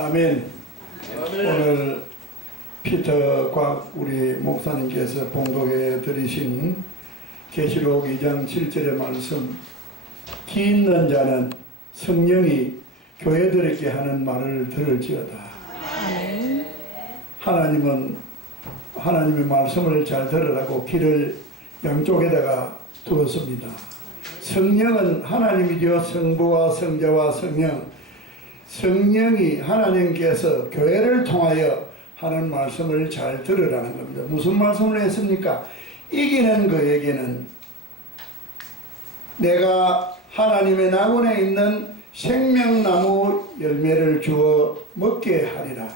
아멘. 오늘 피터 곽 우리 목사님께서 봉독해 드리신 계시록 2장 7절의 말씀, 기 있는 자는 성령이 교회들에게 하는 말을 들을지어다. 하나님은 하나님의 말씀을 잘 들으라고 귀를 양쪽에다가 두었습니다. 성령은 하나님이죠. 성부와 성자와 성령이 하나님께서 교회를 통하여 하는 말씀을 잘 들으라는 겁니다. 무슨 말씀을 했습니까? 이기는 그에게는 내가 하나님의 낙원에 있는 생명나무 열매를 주어 먹게 하리라.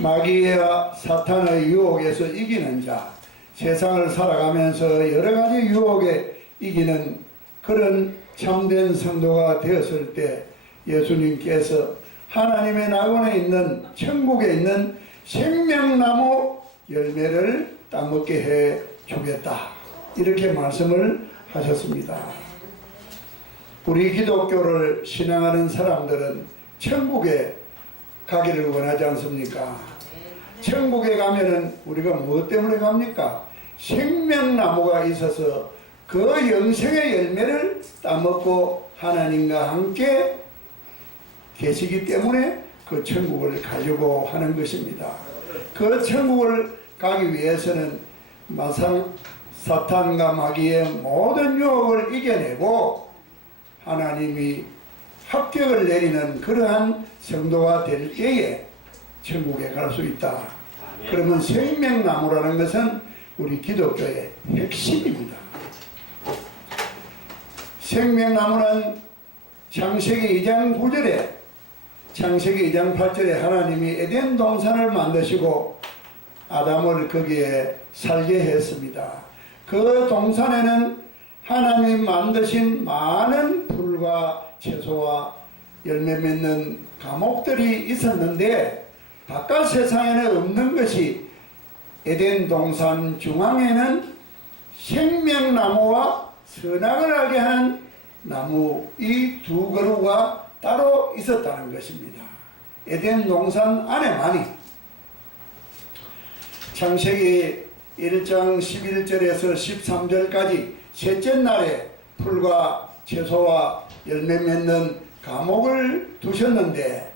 마귀와 사탄의 유혹에서 이기는 자, 세상을 살아가면서 여러가지 유혹에 이기는 그런 참된 성도가 되었을 때 예수님께서 하나님의 낙원에 있는 천국에 있는 생명나무 열매를 따먹게 해 주겠다, 이렇게 말씀을 하셨습니다. 우리 기독교를 신앙하는 사람들은 천국에 가기를 원하지 않습니까? 천국에 가면은 우리가 무엇 때문에 갑니까? 생명나무가 있어서 그 영생의 열매를 따먹고 하나님과 함께 계시기 때문에 그 천국을 가려고 하는 것입니다. 그 천국을 가기 위해서는 사탄과 마귀의 모든 유혹을 이겨내고 하나님이 합격을 내리는 그러한 성도가 될 때에 천국에 갈 수 있다. 그러면 생명나무라는 것은 우리 기독교의 핵심입니다. 생명나무는 창세기 2장 9절에 창세기 2장 8절에 하나님이 에덴 동산을 만드시고 아담을 거기에 살게 했습니다. 그 동산에는 하나님 만드신 많은 풀과 채소와 열매 맺는 과목들이 있었는데 바깥 세상에는 없는 것이 에덴 동산 중앙에는 생명나무와 선악을 알게 하는 나무, 이 두 그루가 따로 있었다는 것입니다. 에덴 동산 안에만이. 창세기 1장 11절에서 13절까지 셋째 날에 풀과 채소와 열매 맺는 과목을 두셨는데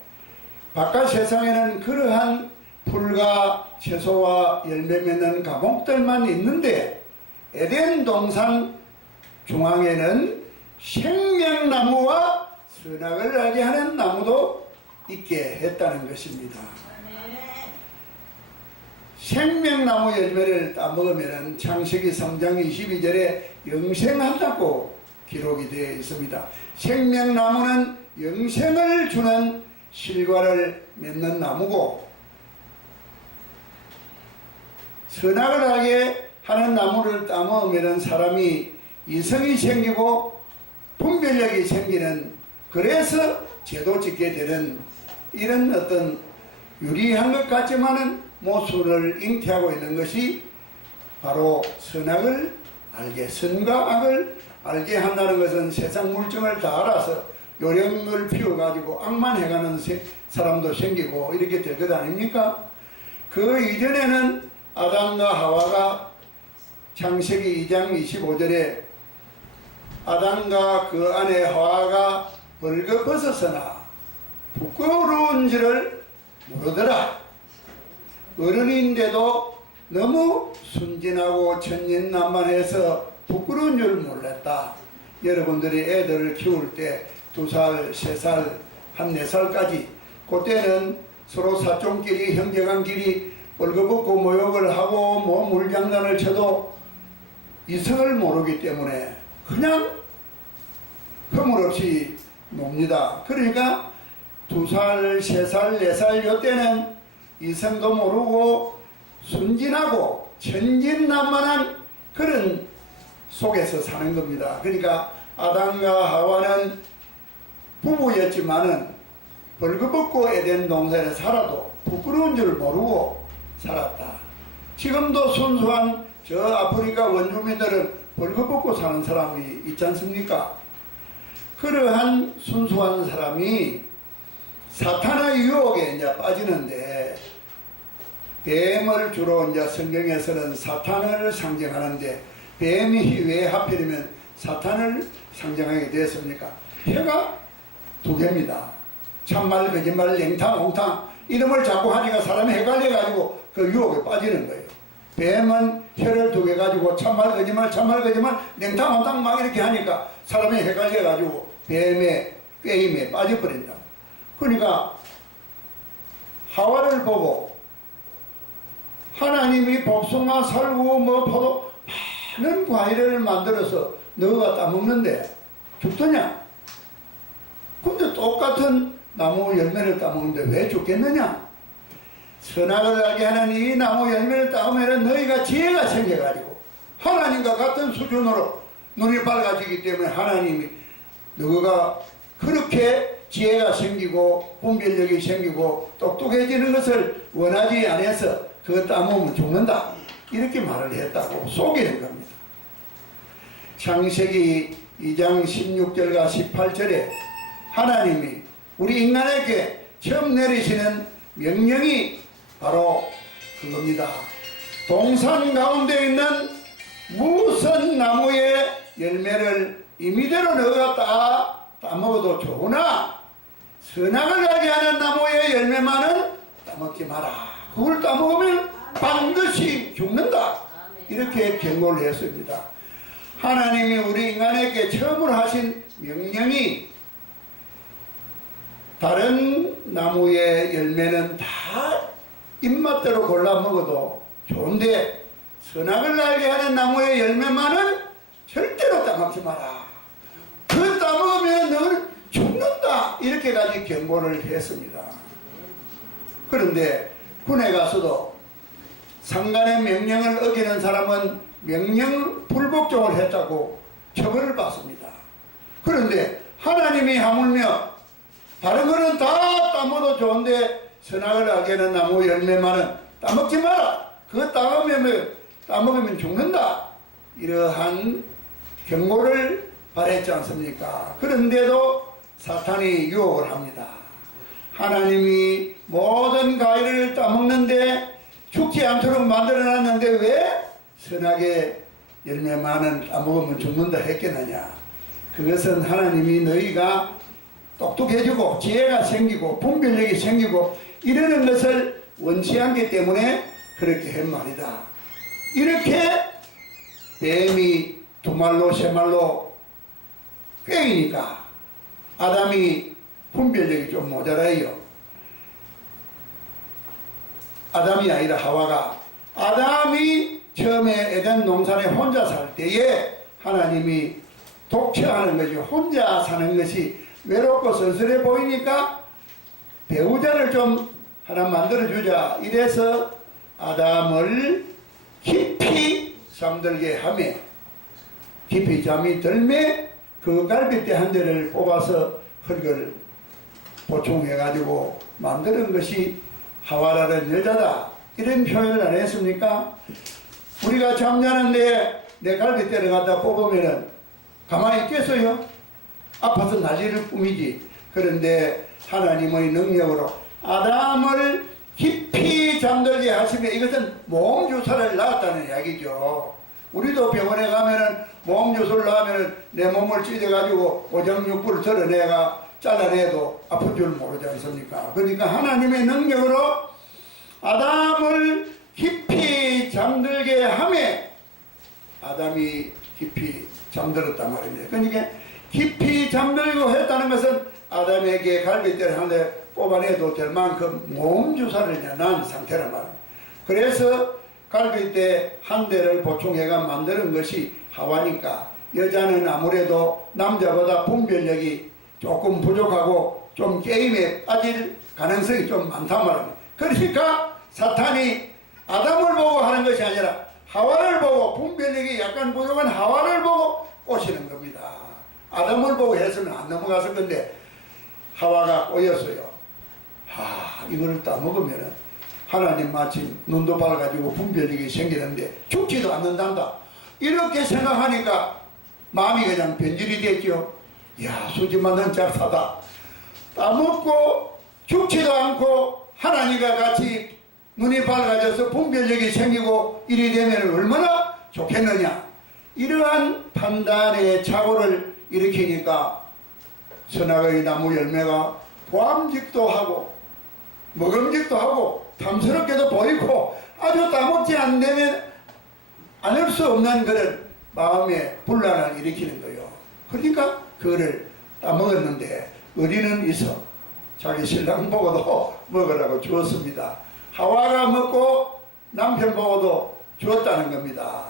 바깥 세상에는 그러한 풀과 채소와 열매 맺는 과목들만 있는데 에덴 동산 중앙에는 생명나무와 선악을 알게 하는 나무도 있게 했다는 것입니다. 생명나무 열매를 따먹으면 창세기 3장 22절에 영생한다고 기록이 되어 있습니다. 생명나무는 영생을 주는 실과를 맺는 나무고 선악을 알게 하는 나무를 따먹으면 사람이 이성이 생기고 분별력이 생기는, 그래서 죄도 짓게 되는 이런 어떤 유리한 것 같지만은 모순을 잉태하고 있는 것이 바로 선악을 알게, 선과 악을 알게 한다는 것은 세상 물정을 다 알아서 요령을 피워가지고 악만 해가는 사람도 생기고 이렇게 될 것 아닙니까? 그 이전에는 아담과 하와가 창세기 2장 25절에 아담과 그 아내 하와가 벌거벗었으나 부끄러운 줄을 모르더라. 어른인데도 너무 순진하고 천진난만해서 부끄러운 줄 몰랐다. 여러분들이 애들을 키울 때 2살, 3살, 한 4살까지 그때는 서로 사촌끼리 형제간끼리 벌거벗고 모욕을 하고 뭐 물장난을 쳐도 이성을 모르기 때문에 그냥 허물없이 놉니다. 그러니까 2살, 3살, 4살 이때는 이성도 모르고 순진하고 천진난만한 그런 속에서 사는 겁니다. 그러니까 아담과 하와는 부부였지만은 벌거벗고 에덴 동산에 살아도 부끄러운 줄 모르고 살았다. 지금도 순수한 저 아프리카 원주민들은 벌거벗고 사는 사람이 있지 않습니까? 그러한 순수한 사람이 사탄의 사탄의 유혹에 이제 빠지는데, 뱀을 주로 이제 성경에서는 사탄을 상징하는데, 뱀이 왜 하필이면 사탄을 상징하게 되었습니까? 혀가 두 개입니다. 참말, 거짓말, 냉탕, 옹탕 이름을 자꾸 하니까 사람이 헷갈려가지고 그 유혹에 빠지는 거예요. 뱀은 혀를 두 개 가지고 참말, 거짓말, 참말, 거짓말, 냉탕, 옹탕 막 이렇게 하니까 사람이 헷갈려가지고 뱀의 꾀임에 빠져버린다. 그러니까 하와를 보고 하나님이 복숭아, 살구, 뭐 포도 많은 과일을 만들어서 너가 따먹는데 죽더냐? 근데 똑같은 나무 열매를 따먹는데 왜 죽겠느냐? 선악을 알게 하는 이 나무 열매를 따면 너희가 지혜가 생겨가지고 하나님과 같은 수준으로 눈이 밝아지기 때문에 하나님이 너가 그렇게 지혜가 생기고 분별력이 생기고 똑똑해지는 것을 원하지 않아서 그거 따먹으면 죽는다. 이렇게 말을 했다고 속이는 겁니다. 창세기 2장 16절과 18절에 하나님이 우리 인간에게 처음 내리시는 명령이 바로 그겁니다. 동산 가운데 있는 무슨 나무의 열매를 임의대로 너가 따먹어도 좋으나 선악을 알게 하는 나무의 열매만은 따먹지 마라. 그걸 따먹으면 반드시 죽는다. 이렇게 경고를 했습니다. 하나님이 우리 인간에게 처음으로 하신 명령이 다른 나무의 열매는 다 입맛대로 골라 먹어도 좋은데 선악을 알게 하는 나무의 열매만은 절대로 따먹지 마라. 그 따먹으면 너는 죽는다. 이렇게까지 경고를 했습니다. 그런데 군에 가서도 상관의 명령을 어기는 사람은 명령 불복종을 했다고 처벌을 받습니다. 그런데 하나님이 하물며 다른 거는 다 따먹어도 좋은데 선악을 알게 하는 나무 열매만은 따먹지 마라. 그거 따먹으면 죽는다. 이러한 경고를 발했지 않습니까? 그런데도 사탄이 유혹을 합니다. 하나님이 모든 과일을 따먹는데 죽지 않도록 만들어놨는데 왜 선악의 열매만은 따먹으면 죽는다 했겠느냐? 그것은 하나님이 너희가 똑똑해지고 지혜가 생기고 분별력이 생기고 이러는 것을 원치 않기 때문에 그렇게 한 말이다. 이렇게 뱀이 두 말로 세 말로 꾀이니까 아담이 분별력이 좀 모자라요. 아담이 아니라 하와가. 아담이 처음에 에덴 동산에 혼자 살 때에 하나님이 독처하는 것이 혼자 사는 것이 외롭고 쓸쓸해 보이니까 배우자를 좀 하나 만들어주자. 이래서 아담을 깊이 잠들게 하며 깊이 잠이 들매 그 갈빗대 한 대를 뽑아서 흙을 보충해가지고 만드는 것이 하와라는 여자다. 이런 표현을 안 했습니까? 우리가 잠자는데 내 갈빗대를 갖다 뽑으면은 가만히 있겠어요? 아파서 난리를 뿐이지. 그런데 하나님의 능력으로 아담을 깊이 잠들게 하시며 이것은 몸주사를 놨다는 이야기죠. 우리도 병원에 가면은 몸주사를 놔면은 내 몸을 찢어가지고 오장육부를 덜어내가 잘라내도 아픈 줄 모르지 않습니까? 그러니까 하나님의 능력으로 아담을 깊이 잠들게 하며 아담이 깊이 잠들었단 말입니다. 그러니까 깊이 잠들고 했다는 것은 아담에게 갈빗대를 한 대 뽑아내도 될 만큼 몸주사를 난 상태란 말입니다. 그래서 갈빗대 한 대를 보충해가 만드는 것이 하와니까 여자는 아무래도 남자보다 분별력이 조금 부족하고 좀 게임에 빠질 가능성이 좀 많단 말입니다. 그러니까 사탄이 아담을 보고 하는 것이 아니라 하와를 보고 분별력이 약간 부족한 하와를 보고 꼬시는 겁니다. 아담을 보고 했으면 안 넘어갔을 건데 하와가 꼬였어요. 이걸 따먹으면 하나님 마침 눈도 밝아지고 분별력이 생기는데 죽지도 않는단다. 이렇게 생각하니까 마음이 그냥 변질이 됐죠. 야, 수지 맞는 작사다. 따먹고 죽지도 않고 하나님과 같이 눈이 밝아져서 분별력이 생기고 이리 되면 얼마나 좋겠느냐. 이러한 판단의 착오를 일으키니까 선악의 나무 열매가 보암직도 하고 먹음직도 하고 탐스럽게도 보이고 아주 따먹지 않으면 않을 수 없는 그런 마음의 분란을 일으키는 거예요. 그러니까 그거를 따먹었는데 어린은 있어 자기 신랑 보고도 먹으라고 주었습니다. 하와가 먹고 남편 보고도 주었다는 겁니다.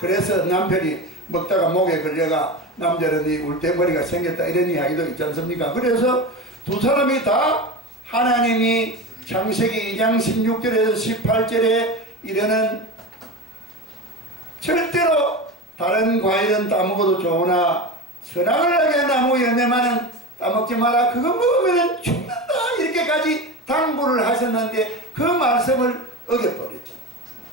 그래서 남편이 먹다가 목에 걸려가 남자는 울대머리가 생겼다 이런 이야기도 있지 않습니까? 그래서 두 사람이 다 하나님이 창세기 2장 16절에서 18절에 이르는 절대로 다른 과일은 따먹어도 좋으나 선악을 알게 나무 열매만은 따먹지 마라. 그거 먹으면 죽는다. 이렇게까지 당부를 하셨는데 그 말씀을 어겨버렸죠.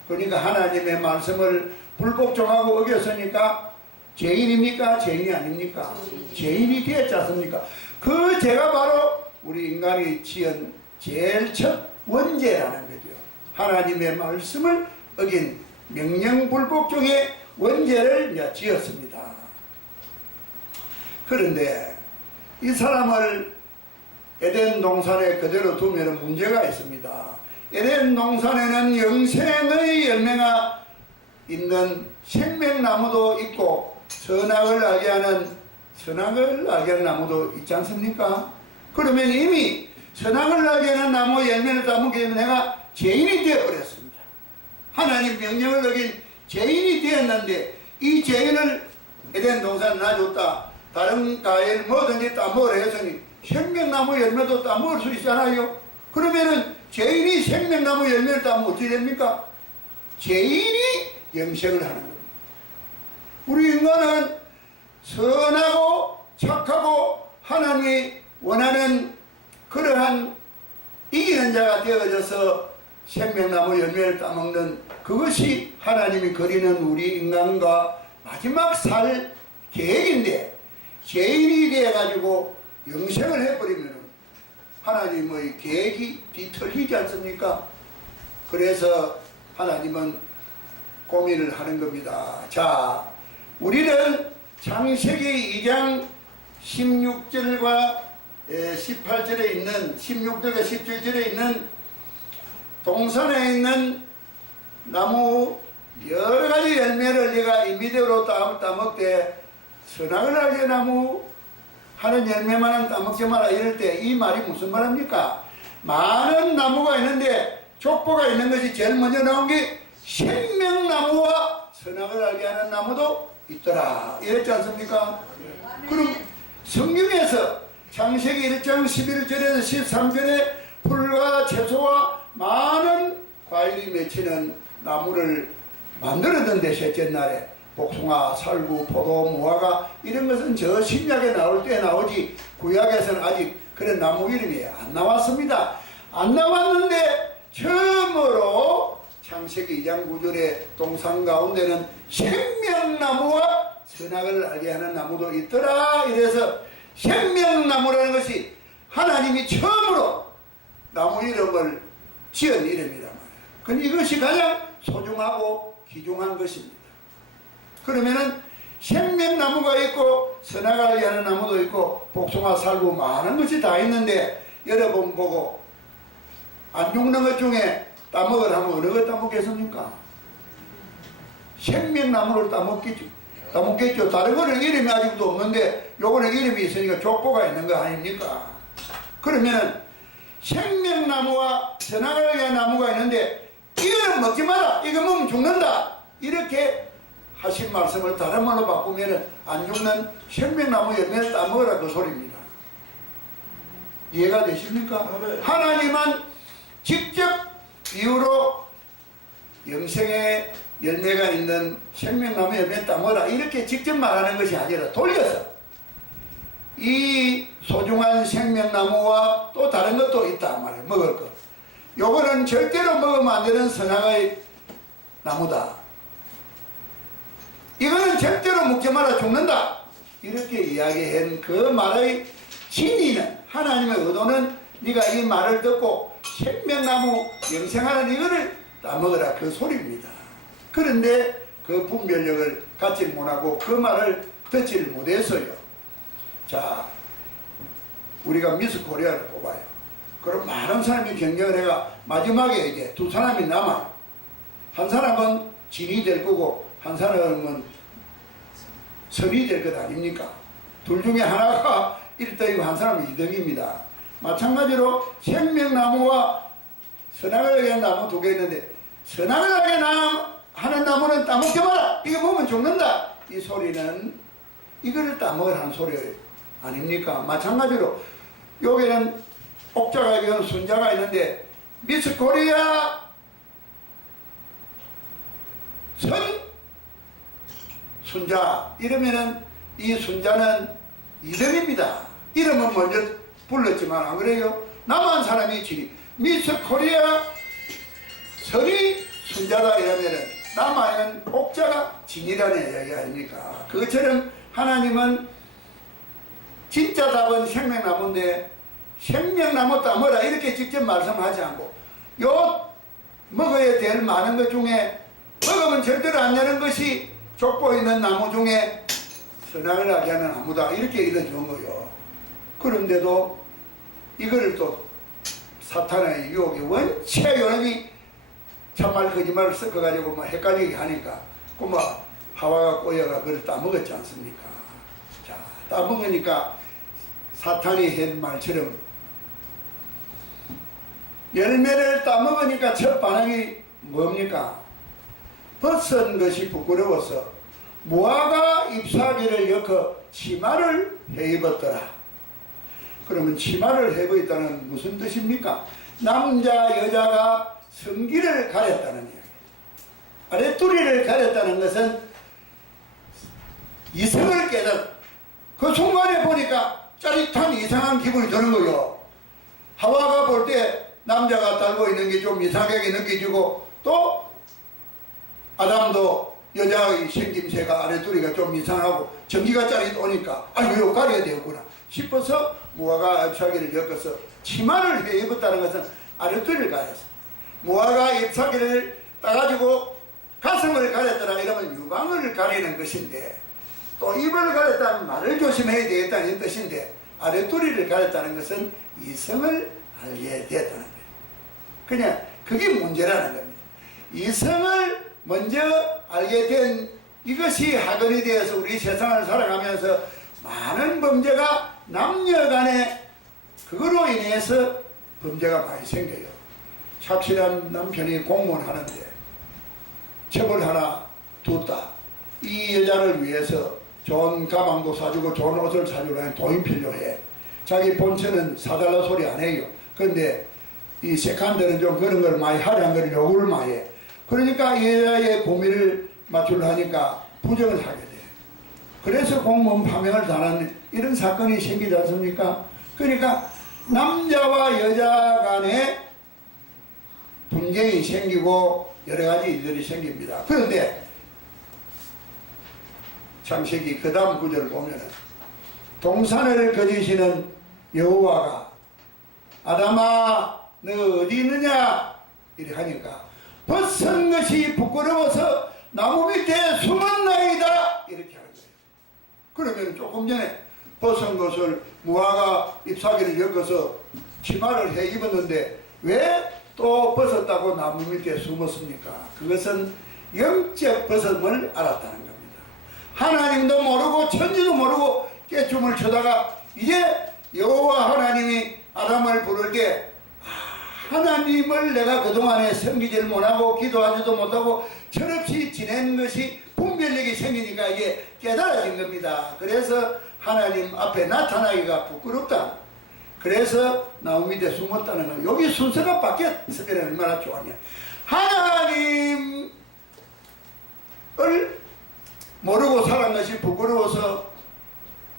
그러니까 하나님의 말씀을 불복종하고 어겼으니까 죄인입니까? 죄인이 아닙니까? 죄인이 되었지 않습니까? 그 죄가 바로 우리 인간이 지은 제일 첫 원죄라는 거죠. 하나님의 말씀을 어긴 명령불복종의 원죄를 지었습니다. 그런데 이 사람을 에덴 동산에 그대로 두면 문제가 있습니다. 에덴 동산에는 영생의 열매가 있는 생명나무도 있고 선악을 알게 하는 나무도 있지 않습니까? 그러면 이미 선악을 알게 하는 나무 열매를 따먹게 되면 내가 죄인이 되어버렸습니다. 하나님 명령을 어긴 죄인이 되었는데 이 죄인을 에덴 동산에 놔줬다. 다른 과일 뭐든지 따먹으라 했으니 생명나무 열매도 따먹을 수 있잖아요. 그러면은 죄인이 생명나무 열매를 따먹으면 어떻게 됩니까? 죄인이 영생을 하는 겁니다. 우리 인간은 선하고 착하고 하나님이 원하는 그러한 이기는 자가 되어져서 생명나무 열매를 따먹는 그것이 하나님이 그리는 우리 인간과 마지막 살 계획인데 죄인이 되어가지고 영생을 해버리면 하나님의 계획이 뒤틀리지 않습니까? 그래서 하나님은 고민을 하는 겁니다. 자, 우리는 창세기 2장 16절과 18절에 있는 16절과 17절에 있는 동산에 있는 나무 여러가지 열매를 내가 임의대로 따먹되 선악을 알게 나무 하는 열매만은 따먹지 마라 이럴 때 이 말이 무슨 말입니까? 많은 나무가 있는데 족보가 있는 것이 제일 먼저 나온 게 생명나무와 선악을 알게 하는 나무도 있더라 이랬지 않습니까? 그럼 성경에서 창세기 1장 11절에서 13절에 풀과 채소와 많은 과일이 맺히는 나무를 만들었는데 셋째 날에 복숭아, 살구, 포도, 무화과 이런 것은 저 신약에 나올 때 나오지 구약에서는 아직 그런 나무 이름이 안 나왔습니다. 안 나왔는데 처음으로 창세기 2장 9절에 동산 가운데는 생명나무와 선악을 알게 하는 나무도 있더라. 이래서 생명나무라는 것이 하나님이 처음으로 나무 이름을 지은 이름이란 말이에요. 근데 이것이 가장 소중하고 귀중한 것입니다. 그러면은 생명나무가 있고 선악을 알게 하는 나무도 있고 복숭아, 살구 많은 것이 다 있는데 여러분 보고 안 죽는 것 중에 따먹으라 하면 어느 것 따먹겠습니까? 생명나무를 따먹겠죠. 다른 거는 이름이 아직도 없는데 요거는 이름이 있으니까 족보가 있는 거 아닙니까? 그러면은 생명나무와 선악을 알게 하는 나무가 있는데 이거는 먹지 마라. 이거 먹으면 죽는다. 이렇게 하신 말씀을 다른 말로 바꾸면 안 죽는 생명나무 열매를 따먹으라 그 소리입니다. 이해가 되십니까? 하나님은 직접 비유로 영생의 열매가 있는 생명나무 열매 따먹으라 이렇게 직접 말하는 것이 아니라 돌려서 이 소중한 생명나무와 또 다른 것도 있다 말이에요. 먹을 것. 요거는 절대로 먹으면 안 되는 선악의 나무다. 이거는 절대로 먹지 마라 죽는다. 이렇게 이야기한 그 말의 진리는 하나님의 의도는 네가 이 말을 듣고 생명나무 영생하는 이거를 따먹으라, 그 소리입니다. 그런데 그 분별력을 갖지 못하고 그 말을 듣지를 못해서요. 자, 우리가 미스 코리아를 뽑아요. 그럼 많은 사람이 경쟁을 해가 마지막에 이제 두 사람이 남아요. 한 사람은 진이 될 거고 한 사람은 선이 될 것 아닙니까? 둘 중에 하나가 1등이고 한 사람은 2등입니다. 마찬가지로 생명나무와 선악을 위한 나무 두 개 있는데, 선악을 하는 나무는 따먹지 마라! 이거 먹으면 죽는다! 이 소리는 이거를 따먹으라는 소리 아닙니까? 마찬가지로 여기는 옥자가 있는 순자가 있는데, 미스 코리아 순자 이러면은 이 순자는 2등입니다. 이름은 먼저 불렀지만 안 그래요? 남한 사람이 지금 미스 코리아 선이 순자다 이러면은 남한은 옥자가 진이라는 이야기 아닙니까? 그것처럼 하나님은 진짜 답은 생명나무인데 생명나무 따먹으라 이렇게 직접 말씀하지 않고 요 먹어야 될 많은 것 중에 먹으면 절대로 안 되는 것이 족보 있는 나무 중에 선악을 하게 하는 나무다 이렇게 일러준 거요. 그런데도 이거를 또 사탄의 유혹이 원체 요놈이 참말 거짓말을 섞어가지고 막 헷갈리게 하니까 그막 하와가 꼬여가 그걸 따먹었지 않습니까? 자, 따먹으니까 사탄이 한 말처럼 열매를 따먹으니까 첫 반응이 뭡니까? 벗은 것이 부끄러워서 무화과 잎사귀를 엮어 치마를 해입었더라. 그러면 치마를 해입었다는 무슨 뜻입니까? 남자 여자가 성기를 가렸다는 이야기. 아랫도리를 가렸다는 것은 이성을 그 순간에 보니까 짜릿한 이상한 기분이 드는 거요. 하와가 볼 때 남자가 달고 있는 게 좀 이상하게 느껴지고 또 아담도 여자의 생김새가 아랫도리가 좀 이상하고 전기가 짜릿 오니까 아이고 이거 가려야 되겠구나 싶어서 무화과 잎사귀를 엮어서 치마를 해 입었다는 것은 아랫도리를 가렸어. 무화과 잎사귀를 따가지고 가슴을 가렸더라 이러면 유방을 가리는 것인데 또 입을 가렸다면 말을 조심해야 되겠다는 뜻인데 아랫도리를 가렸다는 것은 이성을 알게 됐다는 거예요. 그냥 그게 문제라는 겁니다. 이성을 먼저 알게 된 이것이 학원이 되어서 우리 세상을 살아가면서 많은 범죄가 남녀 간에 그거로 인해서 범죄가 많이 생겨요. 착실한 남편이 공무원 하는데 첩을 하나 뒀다. 이 여자를 위해서 좋은 가방도 사주고 좋은 옷을 사주려면 돈이 필요해. 자기 본처는 사달라 소리 안 해요. 그런데 이 세컨들은 좀 그런 걸 많이 하려는 걸 요구를 많이 해. 그러니까 이 여자의 고민을 맞추려 하니까 부정을 하게 돼. 그래서 공무원 파명을 당하는 이런 사건이 생기지 않습니까? 그러니까 남자와 여자 간에 분쟁이 생기고 여러 가지 일들이 생깁니다. 그런데 창세기 그 다음 구절을 보면은 동산을 거주시는 여호와가 아담아 너 어디 있느냐 이렇게 하니까 벗은 것이 부끄러워서 나무 밑에 숨었나이다 이렇게 하는 거예요. 그러면 조금 전에 벗은 것을 무화과 잎사귀를 엮어서 치마를 해 입었는데 왜 또 벗었다고 나무 밑에 숨었습니까? 그것은 영적 벗음을 알았다는 겁니다. 하나님도 모르고 천지도 모르고 깨춤을 춰다가 이제 여호와 하나님이 아담을 부를 때 하나님을 내가 그동안에 섬기지를 못하고 기도하지도 못하고 철없이 지낸 것이 분별력이 생기니까 이게 깨달아진 겁니다. 그래서 하나님 앞에 나타나기가 부끄럽다. 그래서 나무 밑에 숨었다는 건 여기 순서가 바뀌었으면 얼마나 좋았냐. 하나님을 모르고 살은 것이 부끄러워서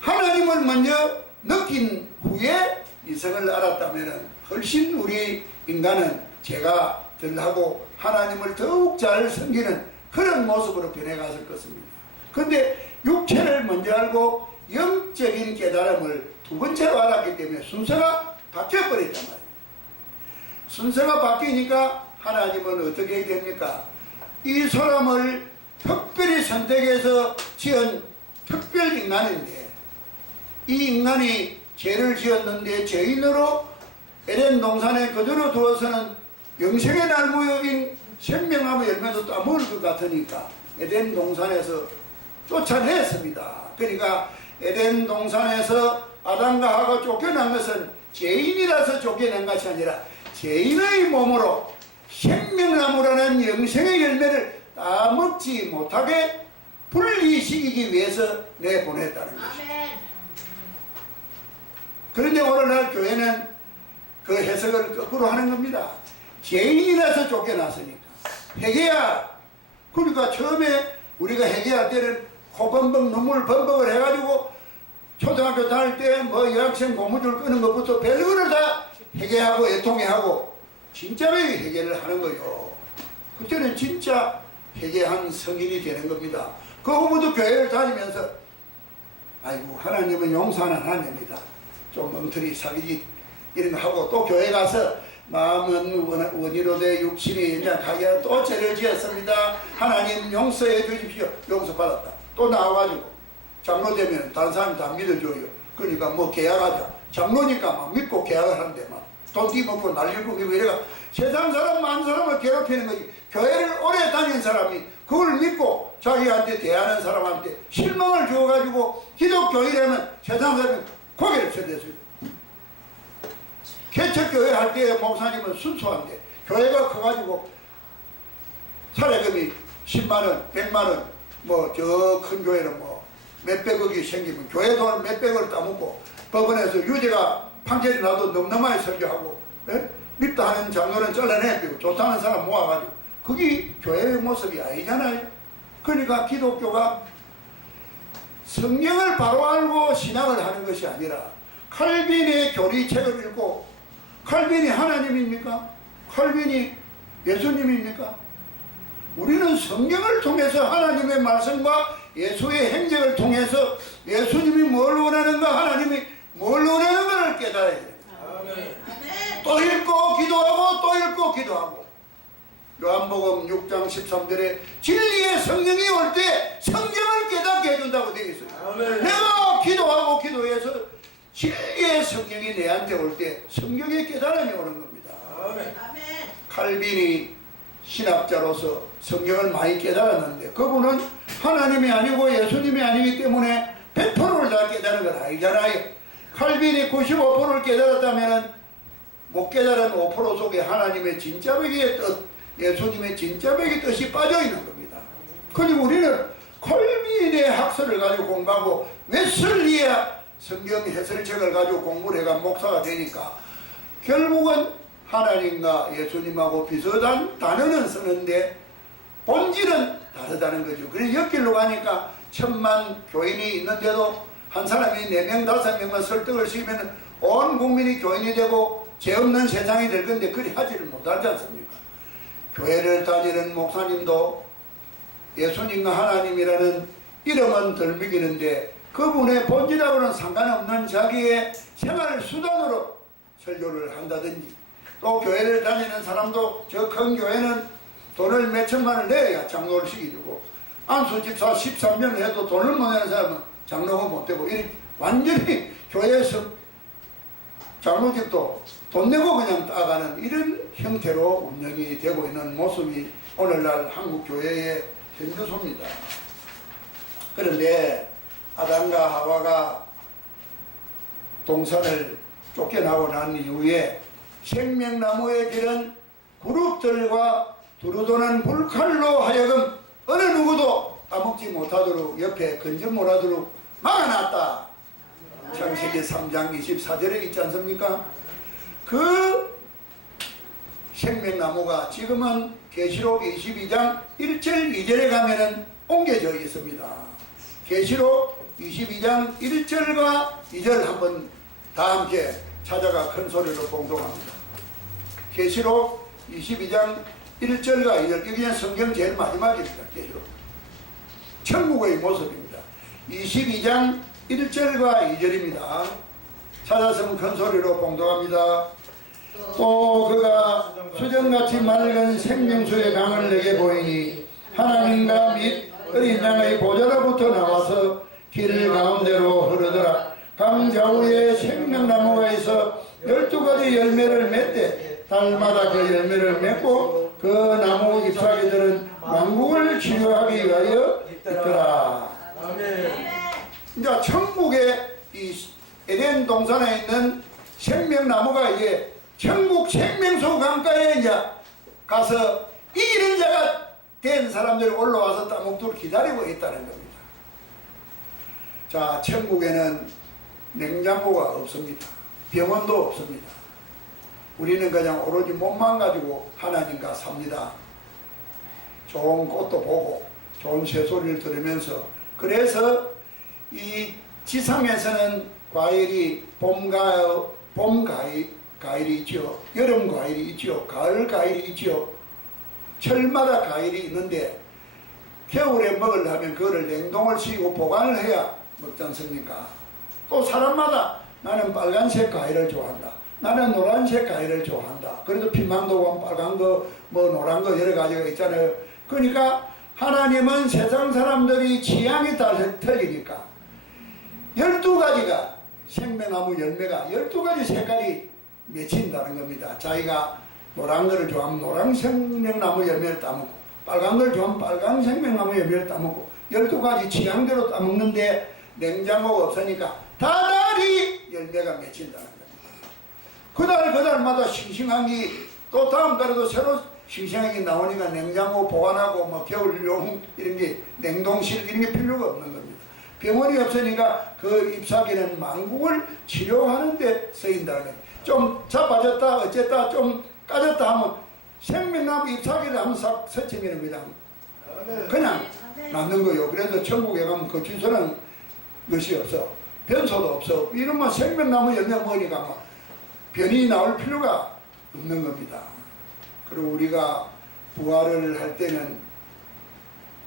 하나님을 먼저 느낀 후에 이성을 알았다면 훨씬 우리 인간은 죄가 덜하고 하나님을 더욱 잘 섬기는 그런 모습으로 변해갔을 것입니다. 그런데 육체를 먼저 알고 영적인 깨달음을 두 번째로 알았기 때문에 순서가 바뀌어버렸단 말이에요. 순서가 바뀌니까 하나님은 어떻게 해야 됩니까? 이 사람을 특별히 선택해서 지은 특별 인간인데, 이 인간이 죄를 지었는데 죄인으로 에덴 동산에 그대로 두어서는 영생의 날무역인 생명나무 열매도 따먹을 것 같으니까 에덴 동산에서 쫓아냈습니다. 그러니까 에덴 동산에서 아담과 하와가 쫓겨난 것은 죄인이라서 쫓겨난 것이 아니라 죄인의 몸으로 생명나무라는 영생의 열매를 따먹지 못하게 분리시키기 위해서 내보냈다는 것입니다. 그런데 오늘날 교회는 그 해석을 거꾸로 하는 겁니다. 죄인이라서 쫓겨났으니까 회개야. 그러니까 처음에 우리가 회개할 때는 코 범벅 눈물 범벅을 해가지고 초등학교 다닐 때 뭐 여학생 고무줄 끄는 것부터 별거를 다 회개하고 애통해하고 진짜로 회개를 하는 거요. 그때는 진짜 회개한 성인이 되는 겁니다. 그 후부터 교회를 다니면서 아이고 하나님은 용서하는 하나님입니다. 좀 엉터리 사기지 이런 거 하고 또 교회 가서 마음은 원의로 돼 육신이 연약하게 또 죄를 지었습니다. 하나님 용서해 주십시오. 용서받았다. 또 나와가지고 장로 되면 다른 사람이 다 믿어줘요. 그러니까 뭐 계약하자. 장로니까 막 믿고 계약을 하는데 막 돈 뒤먹고 날리고 이래가 세상 사람 많은 사람을 괴롭히는 거지. 교회를 오래 다닌 사람이 그걸 믿고 자기한테 대하는 사람한테 실망을 주어가지고 기독교인이라면 세상 사람이 고개를 쳐댔어요. 개척교회 할 때 목사님은 순수한데 교회가 커가지고 사례금이 10만원, 100만원 뭐 저 큰 교회는 뭐 몇백억이 생기면 교회 돈을 몇백억을 따먹고 법원에서 유죄가 판결이 나도 넘넘하게 설교하고 밉다 하는 장로는 잘라내고 좋다는 사람 모아가지고 그게 교회의 모습이 아니잖아요. 그러니까 기독교가 성경을 바로 알고 신앙을 하는 것이 아니라 칼빈의 교리책을 읽고 칼빈이 하나님입니까? 칼빈이 예수님입니까? 우리는 성경을 통해서 하나님의 말씀과 예수의 행적을 통해서 예수님이 뭘 원하는가 하나님이 뭘 원하는가를 깨달아야 됩니다. 또 읽고 기도하고 또 읽고 기도하고 요한복음 6장 13절에 진리의 성령이 올 때 성경을 깨닫게 해준다고 되어 있어요. 내가 기도하고 기도해서 진리의 성령이 내한테 올 때 성경의 깨달음이 오는 겁니다. 칼빈이 신학자로서 성경을 많이 깨달았는데 그분은 하나님이 아니고 예수님이 아니기 때문에 100%를 다 깨달은 건 아니잖아요. 칼빈이 95%를 깨달았다면 못 깨달은 5% 속에 하나님의 진짜배기의 뜻, 예수님의 진짜배기 뜻이 빠져있는 겁니다. 그리고 우리는 칼빈의 학설을 가지고 공부하고 웨슬리의 성경 해설책을 가지고 공부를 해가 목사가 되니까 결국은 하나님과 예수님하고 비슷한 단어는 쓰는데 본질은 다르다는 거죠. 그래서 옆길로 가니까 1000만 교인이 있는데도 한 사람이 4명, 5명만 설득을 시키면 온 국민이 교인이 되고 죄 없는 세상이 될 건데 그리 하지를 못하지 않습니까? 교회를 다니는 목사님도 예수님과 하나님이라는 이름은 덜 먹이는데 그분의 본질하고는 상관없는 자기의 생활 수단으로 설교를 한다든지 또 교회를 다니는 사람도 저 큰 교회는 돈을 몇 천만을 내야 장로를 시켜주고 안수집사 13년을 해도 돈을 못 내는 사람은 장로가 못 되고 이렇게 완전히 교회에서 장로직도 돈 내고 그냥 따가는 이런 형태로 운영이 되고 있는 모습이 오늘날 한국 교회의 현주소입니다. 그런데 아담과 하와가 동산을 쫓겨나고 난 이후에 생명나무의 길은 그룹들과 두루도는 불칼로 하여금 어느 누구도 따먹지 못하도록 옆에 건져 못하도록 막아놨다. 창세기 3장 24절에 있지 않습니까? 그 생명나무가 지금은 계시록 22장 1절 2절에 가면은 옮겨져 있습니다. 계시록 22장 1절과 2절 한번 다 함께 찾아가 큰 소리로 봉독합니다. 계시록 22장 1절과 2절, 이게 그냥 성경 제일 마지막입니다. 계시록 천국의 모습입니다. 22장 1절과 2절입니다. 찾았으면 큰 소리로 봉독합니다. 또 그가 수정같이 맑은 생명수의 강을 내게 보이니 하나님과 및 어린 양의 보좌로부터 나와서 길 가운데로 흐르더라. 강 좌우에 생명나무가 있어 12가지 열매를 맺되 달마다 그 열매를 맺고 그 나무 잎사귀들은 왕국을 치유하기 위하여 있더라. 이제 천국의 이 에덴 동산에 있는 생명나무가 이제 천국 생명수 강가에 이제 가서 이기는 자가 된 사람들이 올라와서 따먹도록 기다리고 있다는 겁니다. 자, 천국에는 냉장고가 없습니다. 병원도 없습니다. 우리는 그냥 오로지 몸만 가지고 하나님과 삽니다. 좋은 꽃도 보고 좋은 새소리를 들으면서, 그래서 이 지상에서는 과일이 봄 과일이 있죠. 여름 과일이 있죠. 가을 과일이 있죠. 철마다 과일이 있는데 겨울에 먹으려면 그거를 냉동을 시키고 보관을 해야 먹지 않습니까? 또 사람마다 나는 빨간색 과일을 좋아한다. 나는 노란색 과일을 좋아한다. 그래도 피망도 빨간 거, 뭐 노란 거 여러 가지가 있잖아요. 그러니까 하나님은 세상 사람들이 취향이 다 틀리니까 12가지가 생명나무 열매가 12가지 색깔이 맺힌다는 겁니다. 자기가 노란 거를 좋아하면 노란 생명나무 열매를 따먹고, 빨간 걸 좋아하면 빨간 생명나무 열매를 따먹고 12가지 취향대로 따먹는데 냉장고가 없으니까 다달이 열매가 맺힌다는 겁니다. 그달마다 싱싱한 게 또 다음 달에도 새로 싱싱한 게 나오니까 냉장고 보관하고 뭐 겨울용 이런 게 냉동실 이런 게 필요가 없는 겁니다. 병원이 없으니까 그 잎사귀는 만국을 치료하는 데 쓰인다는 거예요. 좀 자빠졌다 어쨌다 좀 까졌다 하면 생명나무 잎사귀를 한번 싹 스치면 그냥 낫는 거예요. 그래서 천국에 가면 그 주소는 것이 없어. 변소도 없어. 이러면 생명나무 열매 먹으니까 뭐 변이 나올 필요가 없는 겁니다. 그리고 우리가 부활을 할 때는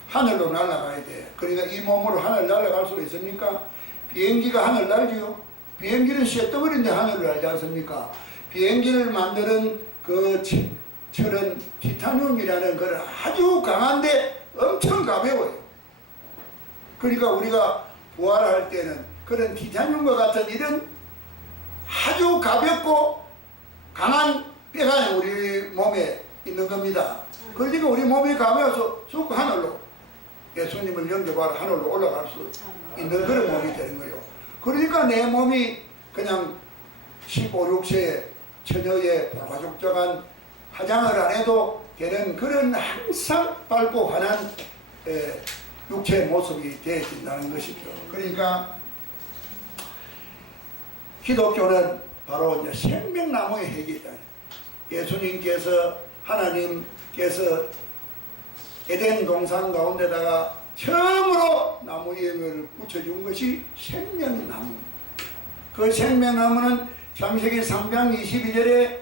하늘로 날아가야 돼. 그러니까 이 몸으로 하늘 날아갈 수 있습니까? 비행기가 하늘 날지요. 비행기는 쇳덩어리인데 하늘을 날지 않습니까? 비행기를 만드는 그 철은 티타늄이라는 그 아주 강한데 엄청 가벼워요. 그러니까 우리가 부활할 때는 그런 티타늄과 같은 이런 아주 가볍고 강한 뼈가 우리 몸에 있는 겁니다. 그러니까 우리 몸이 가벼워서 쑥 하늘로 예수님을 영접하러 하늘로 올라갈 수 있는 그런 몸이 되는 거예요. 그러니까 내 몸이 그냥 15, 16세 처녀의 불가족적한 화장을 안 해도 되는 그런 항상 밝고 환한 육체의 모습이 되어진다는 것이죠. 그러니까 기독교는 바로 이제 생명나무의 핵이다. 예수님께서 하나님께서 에덴 동산 가운데다가 처음으로 나무 이름을 붙여준 것이 생명나무입니다. 그 생명나무는 창세기 3장 22절에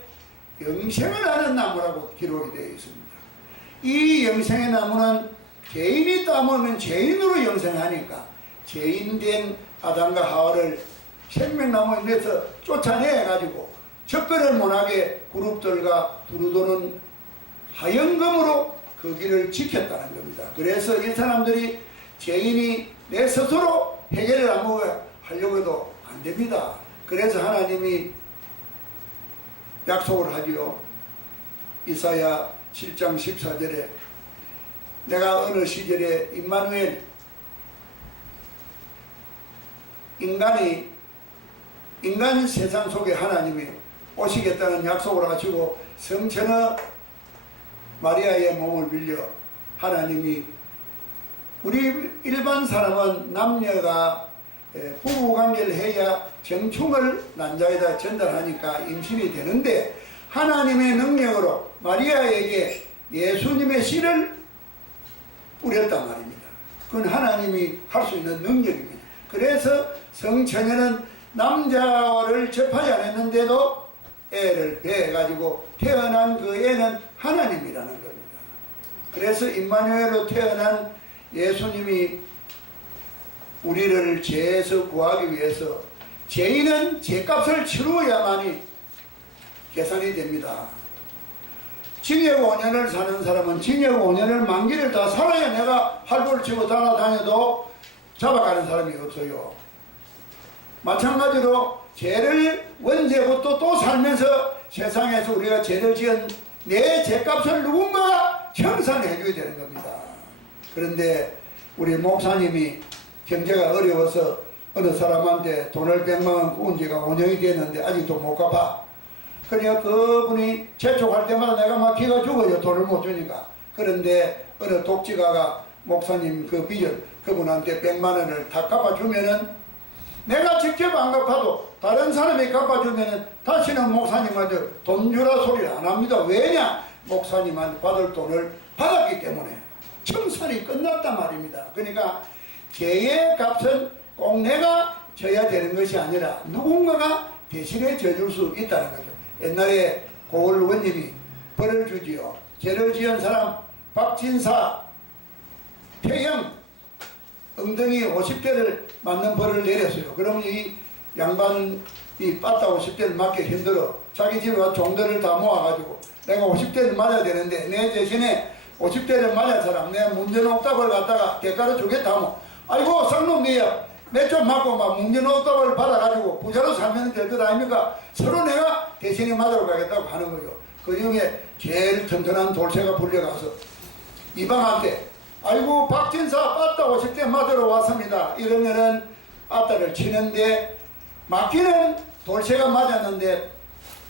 영생을 하는 나무라고 기록이 되어 있습니다. 이 영생의 나무는 죄인이 따먹으면 죄인으로 영생하니까 죄인된 아담과 하와를 생명나무에 대해서 쫓아내가지고 접근을 못하게 그룹들과 두루도는 하연금으로 그 길을 지켰다는 겁니다. 그래서 이 사람들이 죄인이 내 스스로 해결을 하려고 해도 안 됩니다. 그래서 하나님이 약속을 하지요. 이사야 7장 14절에 내가 어느 시절에 임마누엘 인간 세상 속에 하나님이 오시겠다는 약속을 하시고 성천의 마리아의 몸을 빌려 하나님이 우리 일반 사람은 남녀가 부부관계를 해야 정충을 난자에다 전달하니까 임신이 되는데 하나님의 능력으로 마리아에게 예수님의 씨를 뿌렸단 말입니다. 그건 하나님이 할 수 있는 능력입니다. 그래서 성처녀는 남자를 접하지 않았는데도 애를 배해가지고 태어난 그 애는 하나님이라는 겁니다. 그래서 임마누엘로 태어난 예수님이 우리를 죄에서 구하기 위해서 죄인은 죄값을 치루어야만이 계산이 됩니다. 징역 5년을 사는 사람은 징역 5년을 만기를 다 살아야 내가 활보를 치고 따라다녀도 잡아가는 사람이 없어요. 마찬가지로 죄를 원죄부터 또 살면서 세상에서 우리가 죄를 지은 내 죄값을 누군가가 청산해 줘야 되는 겁니다. 그런데 우리 목사님이 경제가 어려워서 어느 사람한테 돈을 100만 원 구운 지가 5년이 됐는데 아직도 못 갚아. 그러니까 그분이 재촉할 때마다 내가 막 기가 죽어요. 돈을 못 주니까. 그런데 어느 독지가가 목사님 그 비전 그분한테 100만 원을 다 갚아주면은 내가 직접 안 갚아도 다른 사람이 갚아주면은 다시는 목사님한테 돈 주라 소리를 안 합니다. 왜냐? 목사님한테 받을 돈을 받았기 때문에 청산이 끝났단 말입니다. 그러니까 죄의 값은 꼭 내가 져야 되는 것이 아니라 누군가가 대신에 져줄 수 있다는 거죠. 옛날에 고을 원님이 벌을 주지요. 죄를 지은 사람 박진사 폐형 엉덩이 50대를 맞는 벌을 내렸어요. 그러면 이 양반이 빠따 50대를 맞기 힘들어. 자기 집에 가서 종들을 다 모아가지고 내가 50대를 맞아야 되는데 내 대신에 50대를 맞은 사람 내가 문제노답을 갖다가 대가로 주겠다 하면 아이고 쌍놈이야 내 좀 맞고 막 문제노답을 받아가지고 부자로 살면 될 것 아닙니까? 서로 내가 대신에 맞으러 가겠다고 하는 거예요. 그 중에 제일 튼튼한 돌쇠가 불려가서 이방한테 아이고 박진사 빠따 50대 맞으러 왔습니다. 이러면은 빠따를 치는데 맞기는 돌쇠가 맞았는데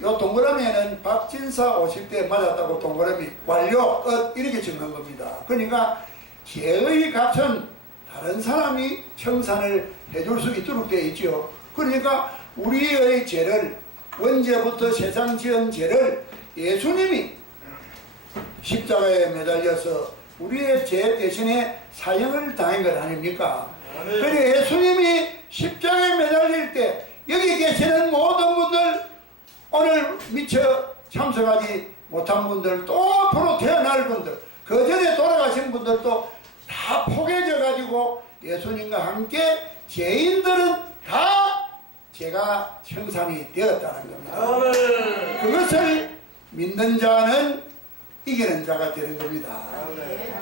요 동그라미에는 박진사 50대 맞았다고 동그라미 완료 끝 이렇게 적는 겁니다. 그러니까 죄의 값은 다른 사람이 청산을 해줄 수 있도록 되어 있죠. 그러니까 우리의 죄를 원죄부터 세상 지은 죄를 예수님이 십자가에 매달려서 우리의 죄 대신에 사형을 당한 것 아닙니까? 그래 예수님이 십자가에 매달릴 때 여기 계시는 모든 분들 오늘 미처 참석하지 못한 분들 또 앞으로 태어날 분들 그 전에 돌아가신 분들도 다 포개져 가지고 예수님과 함께 죄인들은 다 죄가 청산이 되었다는 겁니다. 그것을 믿는 자는 이기는 자가 되는 겁니다.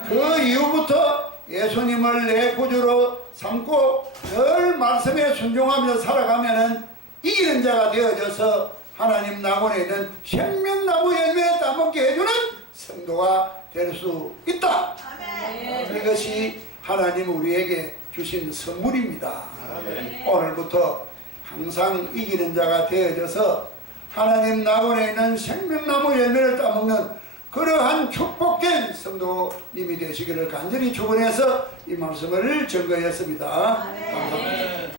그 이후부터 예수님을 내 구주로 삼고 늘 말씀에 순종하며 살아가면은 이기는 자가 되어져서 하나님 낙원에 있는 생명나무 열매에 따먹게 해주는 성도가 될 수 있다. 아멘. 이것이 하나님 우리에게 주신 선물입니다. 아멘. 오늘부터 항상 이기는 자가 되어져서 하나님 낙원에 있는 생명나무 열매를 따먹는 그러한 축복된 성도님이 되시기를 간절히 축원해서 이 말씀을 증거했습니다. 감사합니다.